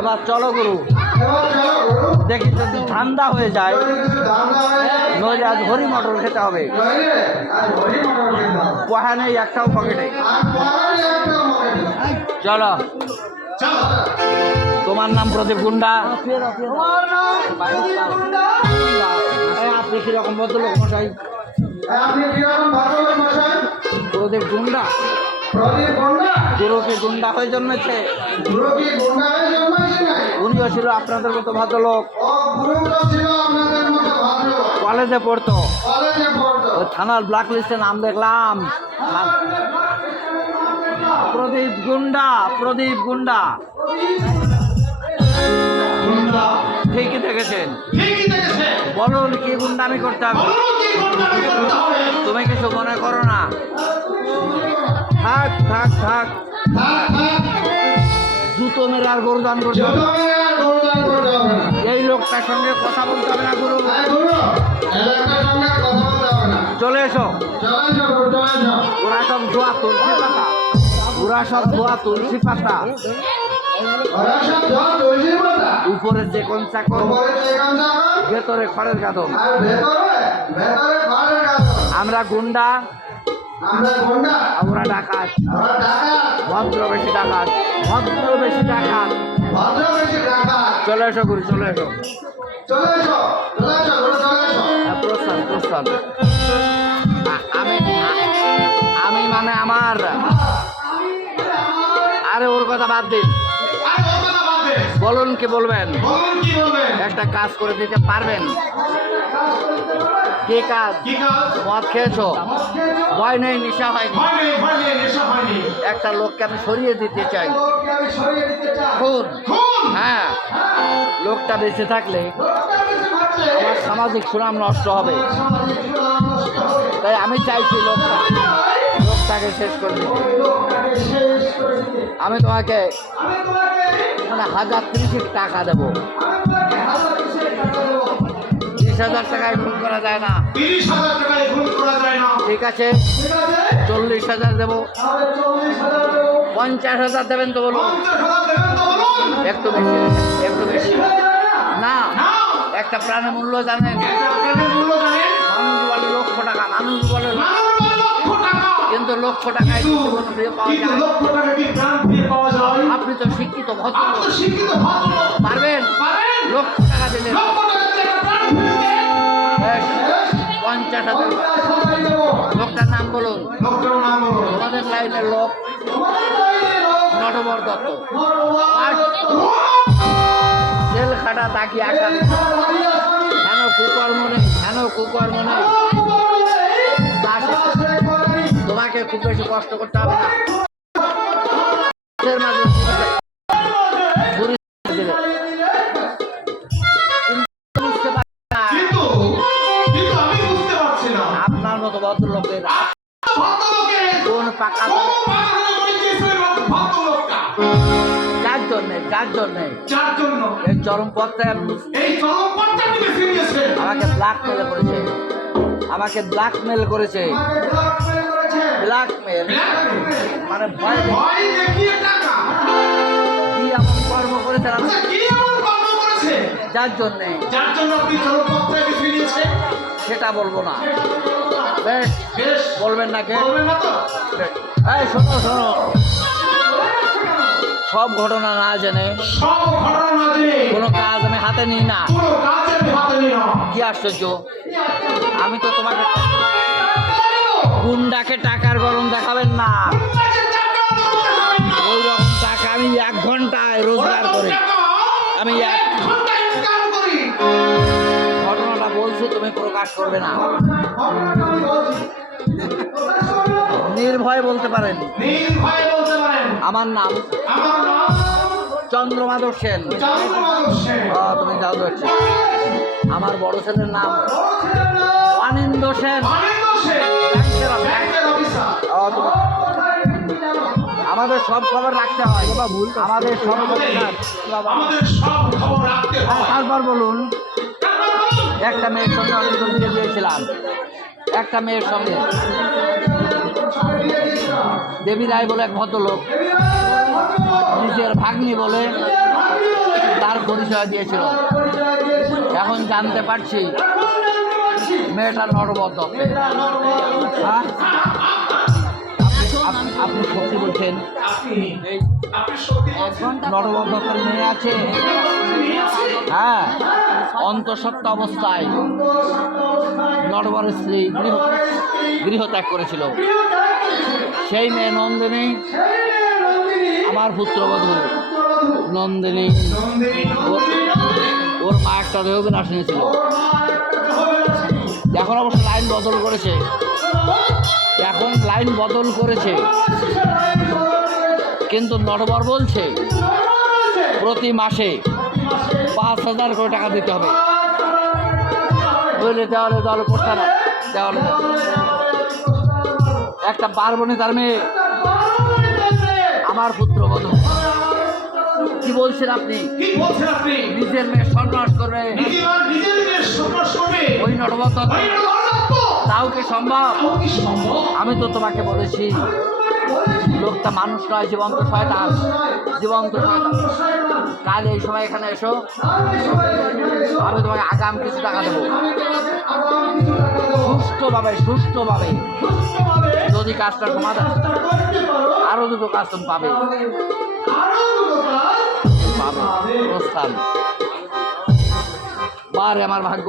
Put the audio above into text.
এবার চলো গুরু, দেখি যদি ঠান্ডা হয়ে যায়, নইলে আজ হরি মটর খেতে হবে। পয়সা নেই একটাও পকেটে। চলো, তোমার নাম প্রদীপ গুন্ডা। আপনি কিরকম ভদ্রলোক মশাই? প্রদীপ গুন্ডা। গুরুকে গুন্ডা হয়ে জন্মেছে। উনিও ছিল আপনাদের মতো ভদ্রলোক, কলেজে পড়তো। ওই থানার ব্ল্যাক লিস্টে নাম দেখলাম। প্রদীপ গুন্ডা, প্রদীপ গুন্ডা। ঠিকই দেখেছেন। বলুন কি গুন্ডামি করতে হবে? তুমি কিছু মনে করো না। থাক থাক থাক, জুতো মেরে আর গরু দান করতে হবে। এই লোকটার সঙ্গে কথা বলতে হবে না গুরু। চলে এসো। ওরা সব ধোয়া তুলসী পাতা, ওরা সব ধোয়া তুলসী পাতা। উপরে যে কোন চাকর, ভেতরে খড়ের গাদন। আমরা গুন্ডা, আমরা ডাকাত। ভদ্র বেশি ডাকাত, ভদ্র বেশি ডাকাত। চলে এসো গুরু, চলে এসো। প্রস্থান প্রস্থান। আমি মানে আমার, আরে ওর কথা বাদ দিন। বলুন কি বলবেন? একটা কাজ করে দিতে পারবেন? কি কাজ? মদ খেয়েছো? ভয় নেই, নেশা হয়নি। একটা লোককে আমি সরিয়ে দিতে চাই। খুন? হ্যাঁ। লোকটা বেঁচে থাকলে আমার সামাজিক সুনাম নষ্ট হবে, তাই আমি চাইছি লোকটাকে শেষ করে দিতে। আমি তোমাকে মানে 1030 টাকা দেবো। 30,000 টাকায় খুন করা যায় না। 30,000 টাকায় খুন করা যায় না। ঠিক আছে, 40,000 দেবো। 50,000 দেবেন তো বলুন। একটু বেশি, একটু বেশি না। একটা প্রাণের মূল্য জানেন? মানুষ বলে 1,00,000 টাকা, মানুষ বলে, কিন্তু 1,00,000 টাকায় পাওয়া যায়। আপনি তো শিক্ষিত ভদ্রলোক, পারবেন? 1,00,000 টাকা দিলেন, 50,000। লোকটার নাম বলুন। তোমাদের লাইনের লোক নটবর দত্ত। জেল খাটা তাকি আসা। হেন কুকর্ম নেই, হেন কুকর্ম নেই। তোমাকে খুব বেশি কষ্ট করতে হবে না। আপনার মতো ভদ্রলোকের কোন পাকা যার জন্য এই চরম পথে আমাকে ব্ল্যাকমেল করেছে, আমাকে ব্ল্যাকমেল করেছে। ব্ল্যাকমেল মানে ভয় দেখিয়ে টাকা কি এমন কর্ম করেছে, যার জন্য আপনি চরম পথে বেছে নিয়েছেন সেটা বলবো না। বেশ, বলবেন না কে? এই শোনো শোনো, সব ঘটনা না জেনে কোনো কাজ আমি হাতে নিই না। কি আশ্চর্য! আমি তো তোমাকে গুন্ডাকে টাকার গরম দেখাবেন না। ওই রকম টাকা আমি 1 ঘন্টায় রোজগার করি। আমি ঘটনাটা বলছি, তুমি প্রকাশ করবে না। নির্ভয় বলতে পারেন। আমার নাম চন্দ্রমাধব সেন। তুমি যাও দেখছি। আমার বড় ছেলের নাম অনিন্দ সেন। আমাদের সব খবর রাখতে হয়। আমাদের সব তারপর বলুন, একটা মেয়ের সঙ্গে অনেকজন বিয়ে দিয়েছিলাম। একটা মেয়ের সঙ্গে দেবী রায় বলে এক ভদ্রলোক, নিজের ভাগ্নি বলে তার পরিচয় দিয়েছিল। এখন জানতে পারছি মেয়েটা নরবর দত্তের। হ্যাঁ? আপনি সত্যি বলছেন? নরবর দত্তের মেয়ে আছে? হ্যাঁ, অন্তঃসত্ত্বা অবস্থায় নরবরের স্ত্রী গৃহত্যাগ করেছিল। সেই মেয়ে নন্দিনী আমার পুত্রবধূ নন্দিনী। ওর মা একটা দেহবিনাশ নিয়েছিল। এখন অবশ্য লাইন বদল করেছে। কিন্তু নরবর বলছে প্রতি মাসে 5,000 করে টাকা দিতে হবে। বুঝলে? দেওয়ালে পোস্টা না, দেওয়ালে একটা পার্বণী তার মেয়ে আমার পুত্রবধূ। কি বলছেন আপনি? নিজের মেয়ে সর্বনাশ করবে ওই নরবর দত্ত? তাও কি সম্ভব? আমি তো তোমাকে বলেছি লোকটা মানুষ নয়, জীবন্ত শয়তান। কাল এই সময় এখানে এসো, আমি তোমাকে আগাম কিছু টাকা দেবো। সুষ্ঠুভাবে যদি কাজটা সমাধান, আরো 2 কাজ তুমি পাবে। প্রস্থান। বারে আমার ভাগ্য।